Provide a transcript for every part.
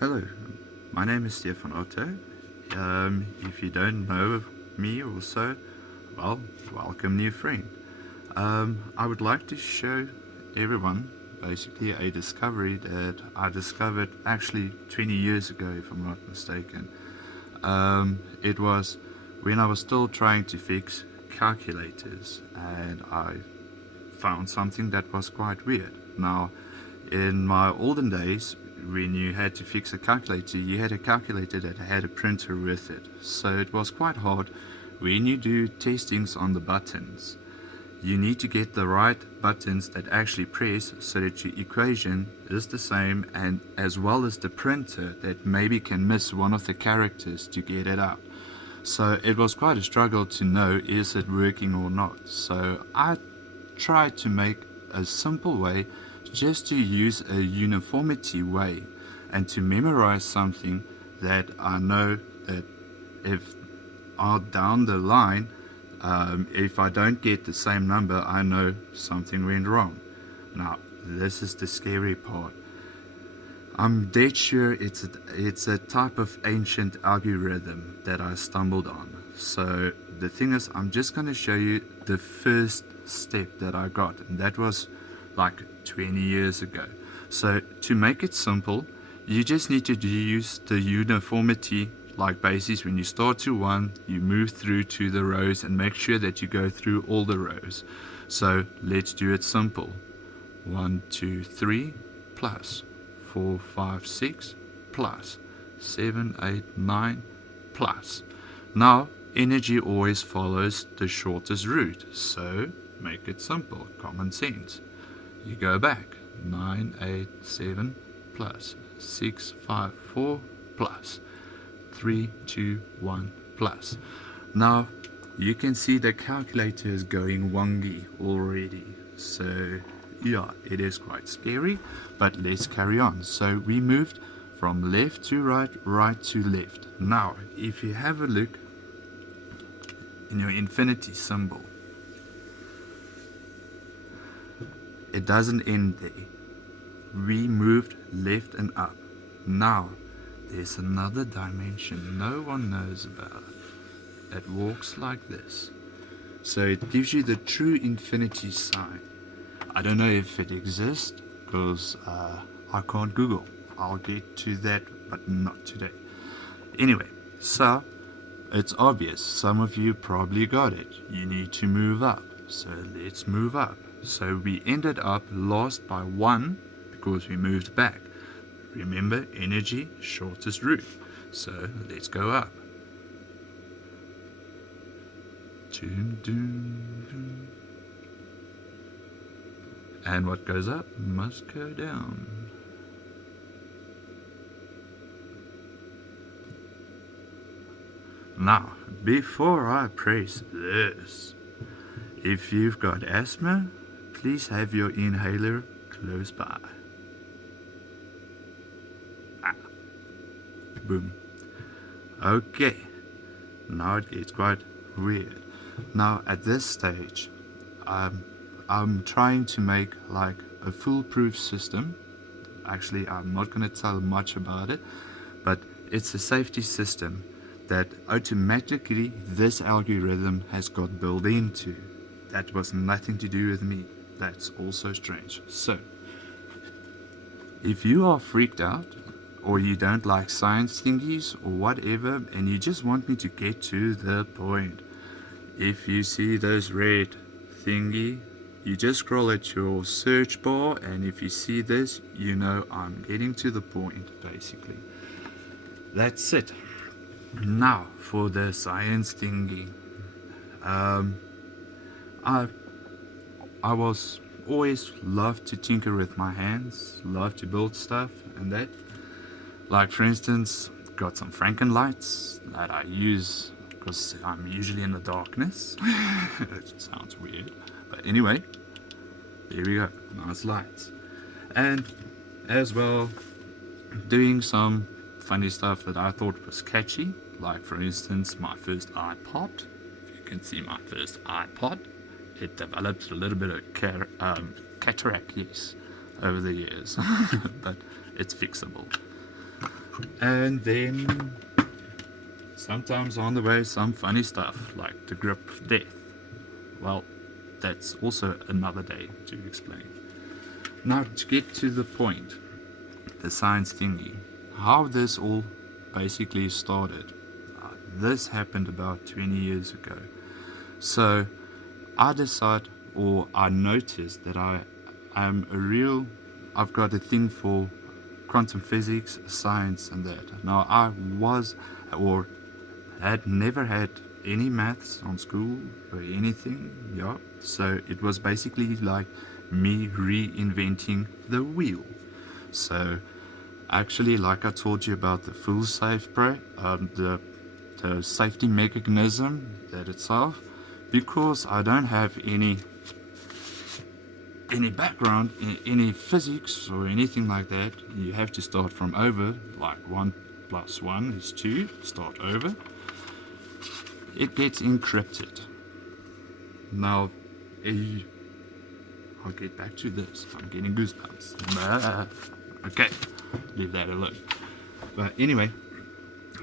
Hello, my name is Stefan Otto. If you don't know me or so, well, welcome new friend. I would like to show everyone basically a discovery that I discovered actually 20 years ago, if I'm not mistaken. It was when I was still trying to fix calculators, and I found something that was quite weird. Now, in my olden days, when you had to fix a calculator, you had a calculator that had a printer with it. So it was quite hard when you do testings on the buttons. You need to get the right buttons that actually press so that your equation is the same, and as well as the printer that maybe can miss one of the characters to get it out. So it was quite a struggle to know is it working or not. So I tried to make a simple way just to use a uniformity way and to memorize something that I know that if down the line, if I don't get the same number, I know something went wrong. Now, this is the scary part. I'm dead sure it's a type of ancient algorithm that I stumbled on. So the thing is, I'm just going to show you the first step that I got, and that was like 20 years ago. So to make it simple, you just need to use the uniformity like basis. When you start to 1, you move through to the rows and make sure that you go through all the rows. So let's do it simple. 1, 2, 3 plus 4, 5, 6 plus 7, 8, 9 plus. Now energy always follows the shortest route, so make it simple, common sense. You go back, 9, 8, 7 plus 6, 5, 4 plus 3, 2, 1 plus. Now you can see the calculator is going wonky already, so yeah, it is quite scary, but let's carry on. So we moved from left to right, right to left. Now if you have a look in your infinity symbol, it doesn't end there. We moved left and up. Now there's another dimension no one knows about. It walks like this. So it gives you the true infinity sign. I don't know if it exists because I can't Google. I'll get to that, but not today. Anyway, so it's obvious. Some of you probably got it. You need to move up. So let's move up. So we ended up lost by 1 because we moved back. Remember, energy, shortest route. So let's go up. And what goes up must go down. Now, before I press this, if you've got asthma, please have your inhaler close by. Boom. Okay, now it gets quite weird. Now at this stage, I'm trying to make like a foolproof system. Actually, I'm not going to tell much about it, but it's a safety system that automatically this algorithm has got built into. That was nothing to do with me. That's also strange. So if you are freaked out, or you don't like science thingies or whatever, and you just want me to get to the point, if you see this red thingy, you just scroll at your search bar, and if you see this, you know I'm getting to the point, basically. That's it. Now for the science thingy. I was always loved to tinker with my hands, love to build stuff and that. Like for instance, got some Frankenlights that I use because I'm usually in the darkness. It sounds weird, but anyway, there we go, nice lights. And as well, doing some funny stuff that I thought was catchy, like for instance my first iPod. If you can see my first iPod, it developed a little bit of cataract, yes, over the years, but it's fixable. And then sometimes on the way some funny stuff like the grip of death. Well, that's also another day to explain. Now to get to the point, the science thingy, how this all basically started. This happened about 20 years ago. So I decided, or I noticed that I've got a thing for quantum physics, science and that. Now I was, or had never had any maths on school or anything, yeah. So it was basically like me reinventing the wheel. So actually, like I told you about the full safe the safety mechanism that itself, because I don't have any background in any physics or anything like that, you have to start from over, like 1 + 1 is 2, start over. It gets encrypted. Now, I'll get back to this. I'm getting goosebumps. Okay, leave that alone. But anyway,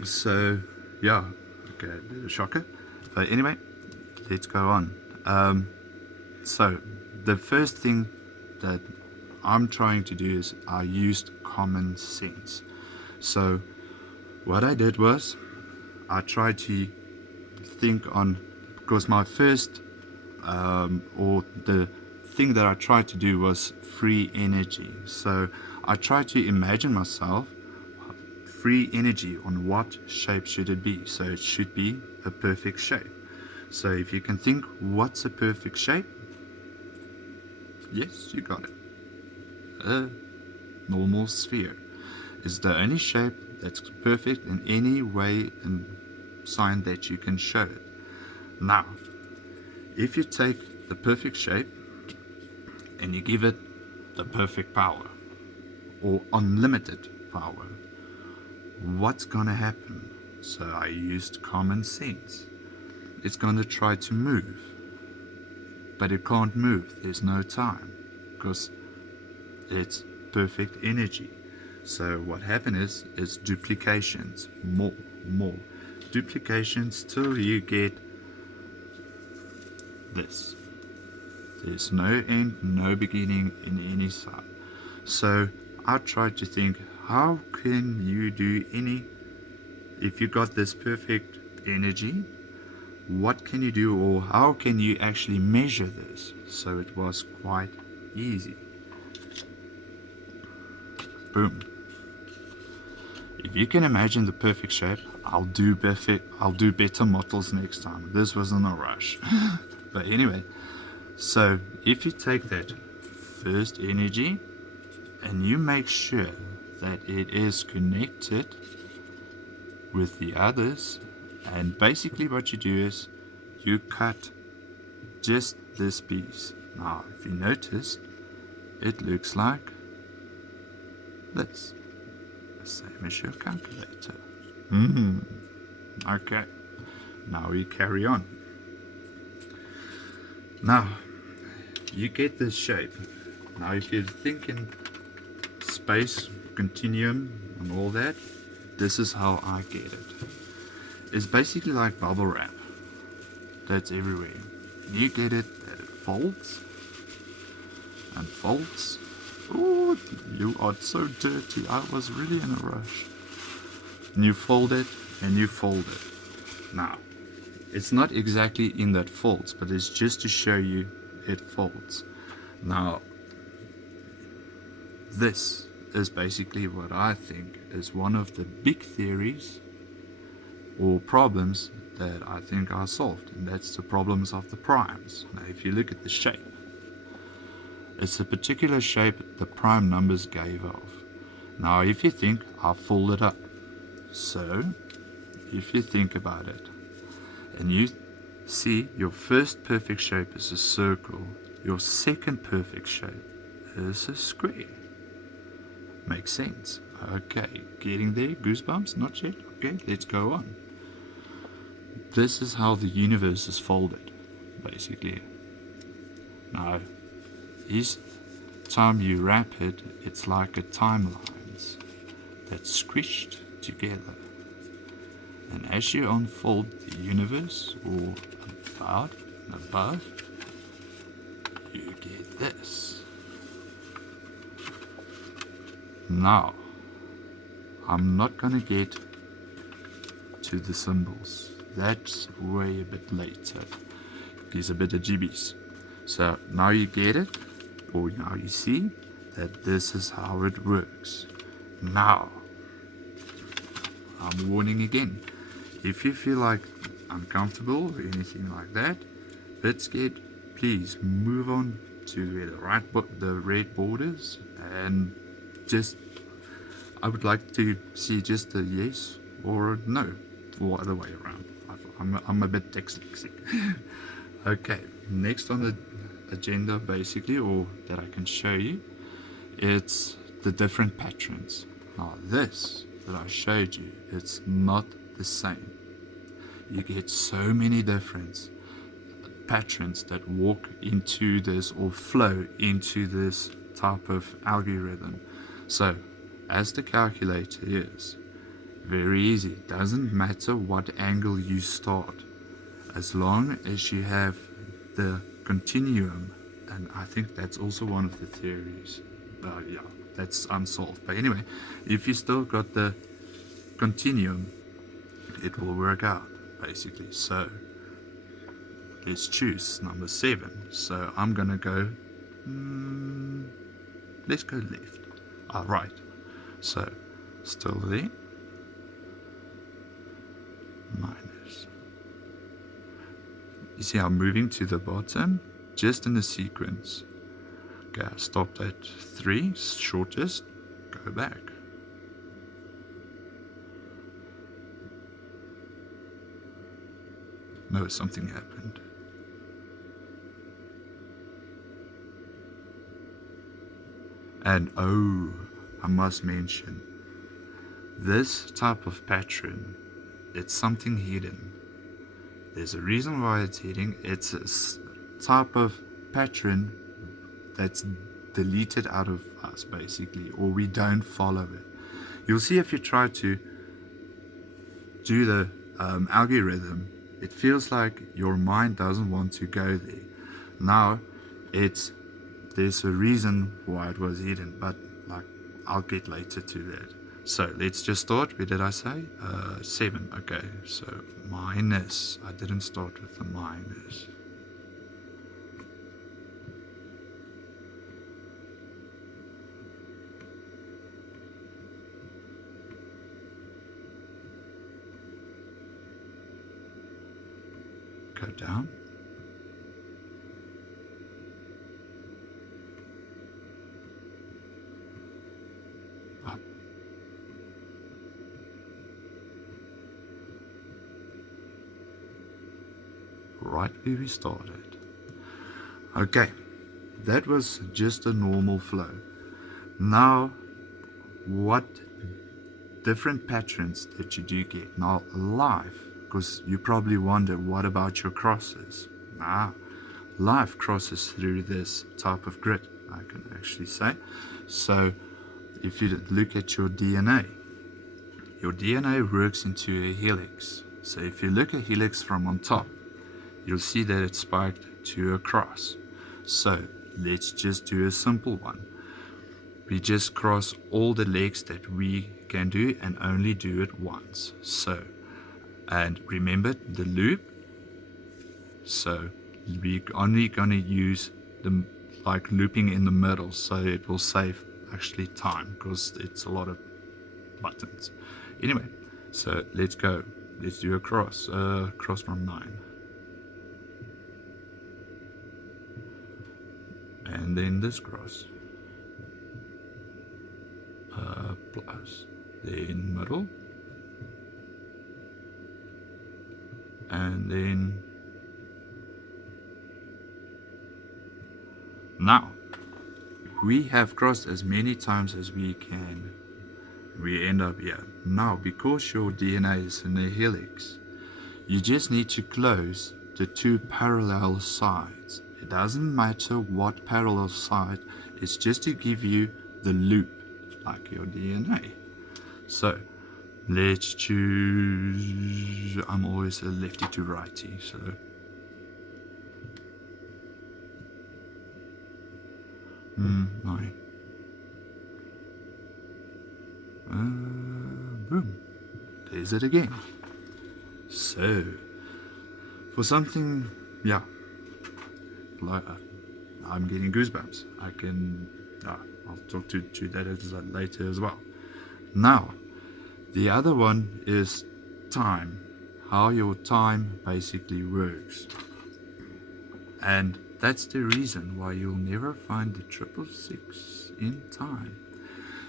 so yeah, okay, a shocker. But anyway, let's go on. So the first thing that I'm trying to do is I used common sense. So what I did was I tried to think on, because my first or the thing that I tried to do was free energy. So I tried to imagine myself free energy on what shape should it be. So it should be a perfect shape. So if you can think, what's a perfect shape? Yes, you got it. A normal sphere is the only shape that's perfect in any way and sign that you can show it. Now, if you take the perfect shape and you give it the perfect power or unlimited power, what's gonna happen? So I used common sense. It's gonna try to move, but it can't move. There's no time because it's perfect energy. So what happened is duplications, more duplications till you get this. There's no end, no beginning in any side. So I tried to think, how can you do if you got this perfect energy, what can you do, or how can you actually measure this? So it was quite easy. Boom. If you can imagine the perfect shape, I'll do better models next time. This wasn't a rush. But anyway, so if you take that first energy and you make sure that it is connected with the others, and basically what you do is you cut just this piece. Now if you notice, it looks like this, the same as your calculator. Okay, now we carry on. Now you get this shape. Now if you're thinking space, continuum and all that, this is how I get it. It's basically like bubble wrap that's everywhere. You get it that it folds and folds. Oh, you are so dirty. I was really in a rush. And you fold it and you fold it. Now, it's not exactly in that folds, but it's just to show you it folds. Now, this is basically what I think is one of the big theories or problems that I think are solved, and that's the problems of the primes. Now if you look at the shape, it's a particular shape the prime numbers gave off. Now if you think, I'll fold it up. So if you think about it and you see your first perfect shape is a circle, your second perfect shape is a square. Makes sense. Okay, getting there, goosebumps, not yet? Okay, let's go on. This is how the universe is folded, basically. Now, each time you wrap it, it's like a timelines. that's squished together. And as you unfold the universe, or about and above, you get this. Now, I'm not gonna get to the symbols. That's way a bit later. Gives a bit of jibbies. So now you get it, or now you see that this is how it works. Now, I'm warning again. If you feel like uncomfortable or anything like that, bit scared, please move on to the red borders, and just, I would like to see just a yes or a no, or other way around. I'm a bit dyslexic. Okay, next on the agenda basically, or that I can show you, it's the different patrons. Now this that I showed you, it's not the same. You get so many different patrons that walk into this or flow into this type of algorithm. So as the calculator is very easy, doesn't matter what angle you start, as long as you have the continuum. And I think that's also one of the theories. Yeah, that's unsolved, but anyway, if you still got the continuum, it will work out basically. So let's choose number 7. So I'm gonna go let's go left. Right, so still there, minus. You see I'm moving to the bottom just in the sequence. Okay, I stopped at 3, shortest, go back. No, something happened. And oh, I must mention, this type of patron, it's something hidden. There's a reason why it's hidden. It's a type of patron that's deleted out of us basically, or we don't follow it. You'll see if you try to do the algorithm, it feels like your mind doesn't want to go there. Now there's a reason why it was hidden, but like I'll get later to that. So let's just start. Where did I say? 7. Okay, so minus. I didn't start with the minus. Go down. Up. Right where we started. Okay, that was just a normal flow. Now, what different patterns that you do get now live? Because you probably wonder, what about your crosses? Life crosses through this type of grid, I can actually say. So if you look at your DNA works into a helix. So if you look at a helix from on top, you'll see that it's spiked to a cross. So let's just do a simple one. We just cross all the legs that we can do and only do it once. So, and remember the loop, so we're only going to use the like looping in the middle, so it will save actually time because it's a lot of buttons. Anyway, so let's go. Let's do a cross from 9. And then this cross. Plus. Then middle. And then now we have crossed as many times as we can. We end up here. Now, because your DNA is in a helix, you just need to close the 2 parallel sides. It doesn't matter what parallel side, it's just to give you the loop, like your DNA. So let's choose. I'm always a lefty to righty, so no. Boom. There's it again. So for something, yeah, like I'm getting goosebumps. I can. I'll talk to that later as well. Now, the other one is time. How your time basically works. And that's the reason why you'll never find the 666 in time.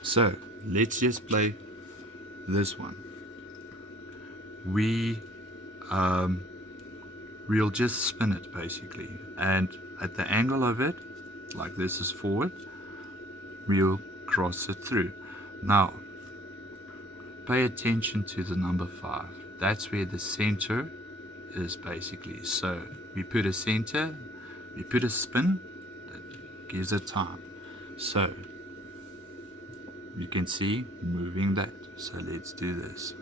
So, let's just play this one. We'll just spin it basically. And at the angle of it, like this is forward, we'll cross it through. Now, pay attention to the number 5. That's where the center is basically. So we put a center, we put a spin, that gives it time. So you can see moving that. So let's do this.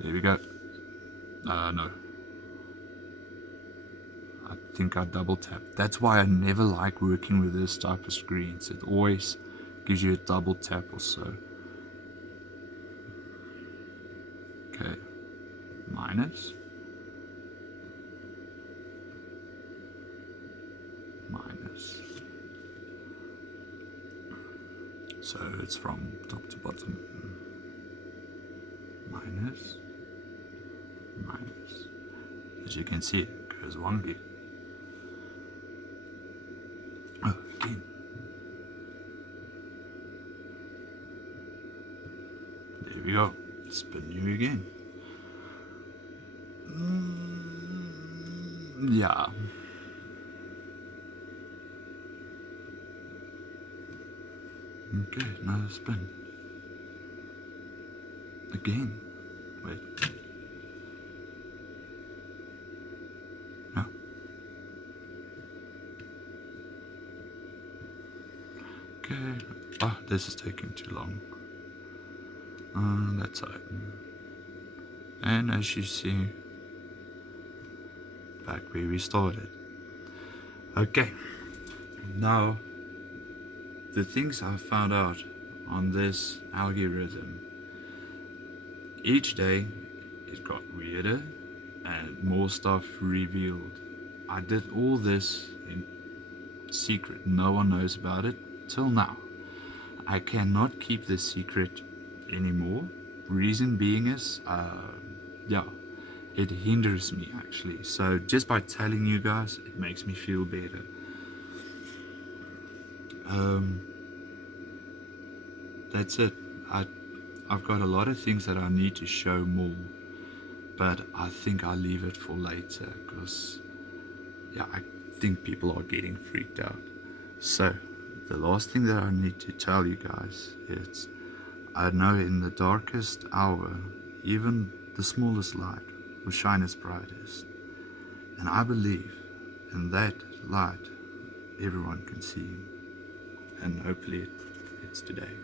There we go. No. I think I double tapped. That's why I never like working with this type of screens. It always gives you a double tap or so. Okay. Minus. So it's from top to bottom. Minus. As you can see, it goes wonky. Oh, again. There we go. Spin you again. Yeah. Okay, another spin. Again. Wait. No. Okay. Oh, this is taking too long. That side. And as you see, back where we started. Okay. Now, the things I found out on this algorithm, each day it got weirder and more stuff revealed. I did all this in secret. No one knows about it till now. I cannot keep this secret anymore. Reason being is, it hinders me actually. So just by telling you guys, it makes me feel better. That's it. I've got a lot of things that I need to show more, but I think I'll leave it for later because I think people are getting freaked out. So the last thing that I need to tell you guys is, I know in the darkest hour, even the smallest light will shine its brightest, and I believe in that light everyone can see, and hopefully it's today.